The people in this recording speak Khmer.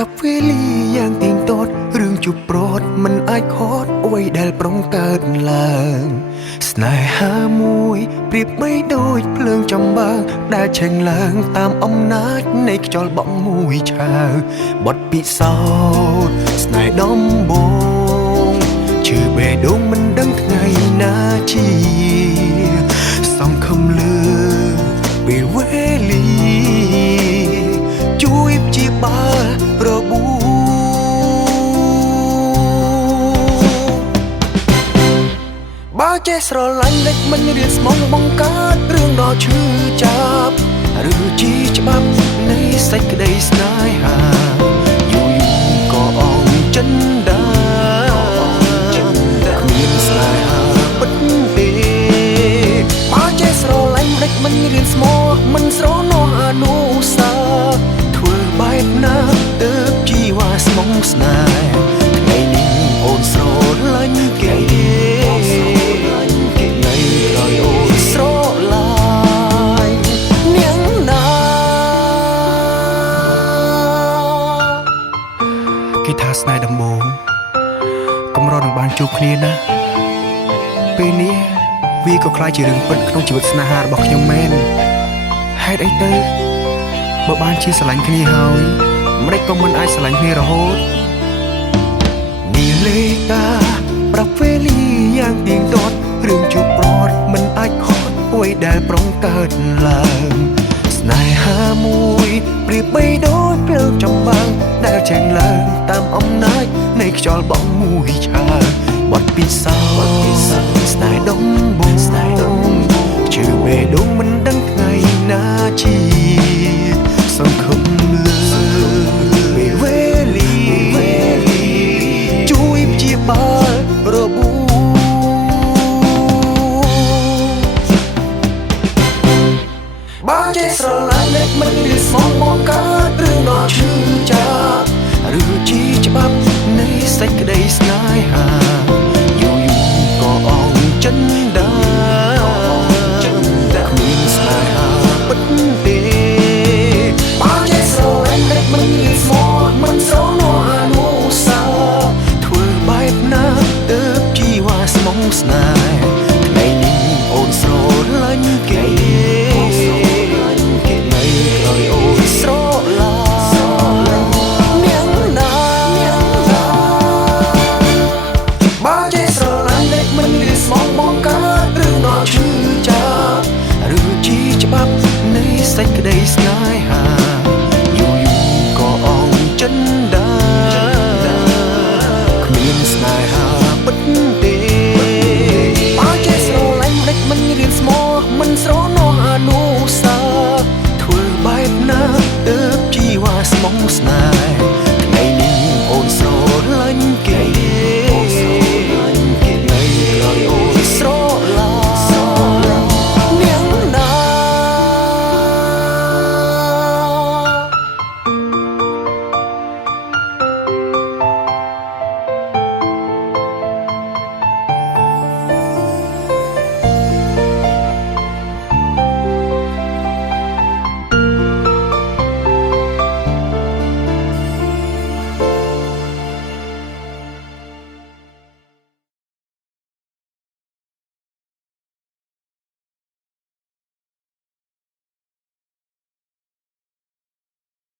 รับเวลีอย่างទៀងទាត់រឿងជួបប្រត់មិនអាចខត់អ្វីដែលប្រងកើតឡើងស្នេហាមួយប្រៀបបីដូចភ្លើងចំបើងដែលឆេញឡើងតាមអំណាចនៃខ្យល់បក់មួយឆាវបទពិសោធន៍ស្នេហ៍ដំបូងឈឺបេះដូងមិនដឹងថ្ងៃណាជាសង្ឃឹមលើពេលវេលាជួយព្យាបាលរបួសបើចេះស្រឡាញ់លេចមិនរៀនស្មងបង្កើតរឿងដ៏ឈឺចាប់ឬជាច្បាប់នៃសេចក្តីស្នេហាយូរក៏អងចិនដាគ្មានស្នេហាពិតទេបើចេះស្រឡាញ់លេចមិនរៀនស្មោះមិនស្រណោះអនុសាធ្វើបែបណាទើបជីវ៉ាស្មងស្នេហ៍ថ្ងៃនេះអូនស្រឡាញ់គេគេថាស្នេហ៍ដំបូងកម្រនឹងបានជួបគ្នាណាពេលនេះវាក៏ក្លាយជារឿងពិតក្នុងជីវិតស្នេហារបស់ខ្ញុំមែនហេតុអីទៅបើបានជាស្រឡាញ់គ្នាហើយម្ដេចក៏មិនអាចស្រឡាញ់គ្នារហូតនេះលេតាប្រាប់វេលាយ៉ាងទៀងទាត់រឿងជួបប្រត់មិនអាចខត់អ្វីដែលប្រងកើតឡើងស្នេហាមួយប្រៀបបីដូចភ្លើងចំបើងដែលចេញឡើងតាមអំណាចនៃខ្យល់បក់មួយឆាវបទពិសោធន៍ស្នេហ៍ដំបូងជឿបេះដូងមិនដឹងថ្ងៃណាជាសង្ឃឹមលើពេលវេលាជួយព្យាបាលរបួសបើចេះស្រឡាញ់លេចមិនរៀនស្មងបង្កើតរឿងដ៏ឈឺចាប់ឬជាច្បាប់នៃសេចក្តីស្នេហា